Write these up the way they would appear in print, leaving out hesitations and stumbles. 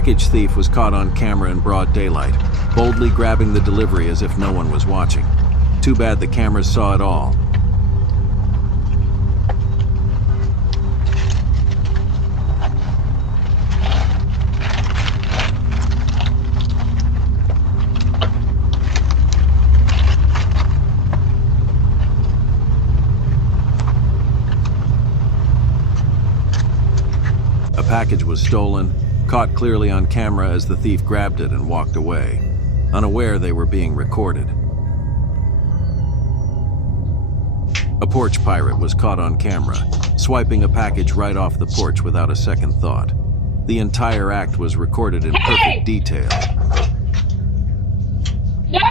package thief was caught on camera in broad daylight, boldly grabbing the delivery as if no one was watching. Too bad the cameras saw it all. A package was stolen, caught clearly on camera as the thief grabbed it and walked away, unaware they were being recorded. A porch pirate was caught on camera, swiping a package right off the porch without a second thought. The entire act was recorded in perfect detail. No!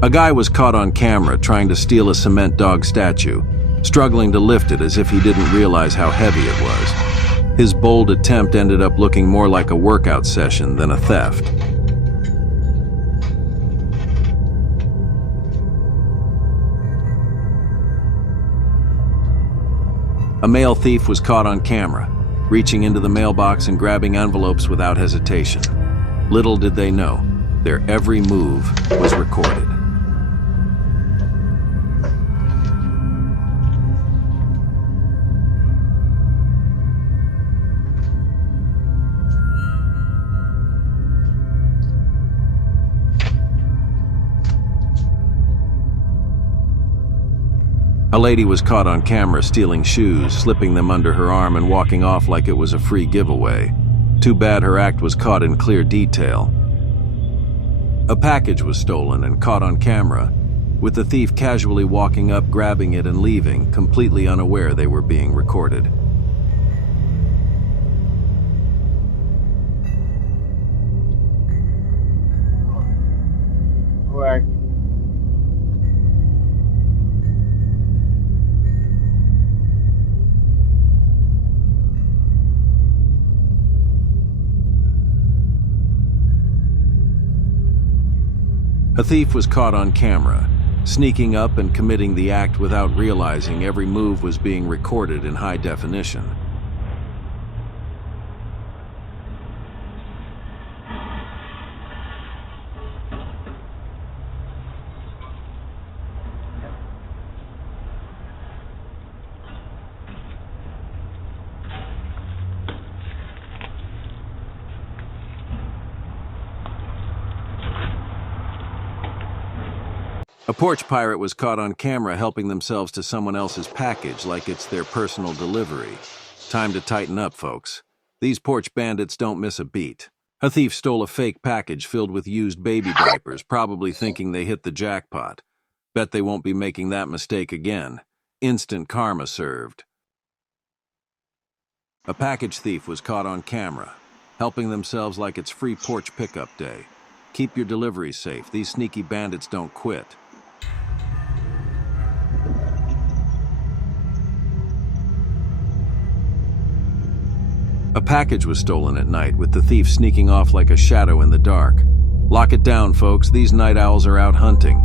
A guy was caught on camera trying to steal a cement dog statue, struggling to lift it as if he didn't realize how heavy it was. His bold attempt ended up looking more like a workout session than a theft. A male thief was caught on camera, reaching into the mailbox and grabbing envelopes without hesitation. Little did they know, their every move was recorded. A lady was caught on camera stealing shoes, slipping them under her arm and walking off like it was a free giveaway. Too bad her act was caught in clear detail. A package was stolen and caught on camera, with the thief casually walking up, grabbing it and leaving, completely unaware they were being recorded. Right. A thief was caught on camera, sneaking up and committing the act without realizing every move was being recorded in high definition. A porch pirate was caught on camera helping themselves to someone else's package like it's their personal delivery. Time to tighten up, folks. These porch bandits don't miss a beat. A thief stole a fake package filled with used baby diapers, probably thinking they hit the jackpot. Bet they won't be making that mistake again. Instant karma served. A package thief was caught on camera, helping themselves like it's free porch pickup day. Keep your deliveries safe. These sneaky bandits don't quit. A package was stolen at night, with the thief sneaking off like a shadow in the dark. Lock it down, folks. These night owls are out hunting.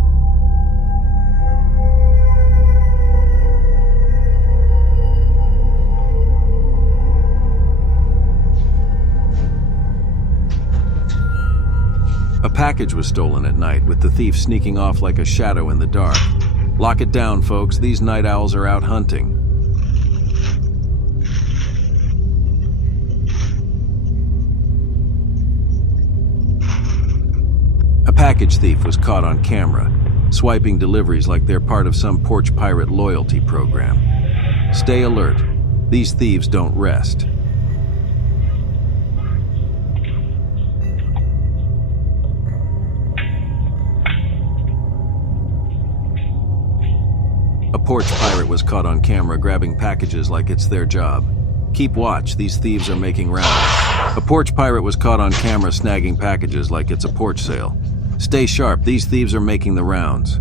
A package was stolen at night, with the thief sneaking off like a shadow in the dark. Lock it down, folks. These night owls are out hunting. A package thief was caught on camera, swiping deliveries like they're part of some porch pirate loyalty program. Stay alert. These thieves don't rest. A porch pirate was caught on camera grabbing packages like it's their job. Keep watch, these thieves are making rounds. A porch pirate was caught on camera snagging packages like it's a porch sale. Stay sharp, these thieves are making the rounds.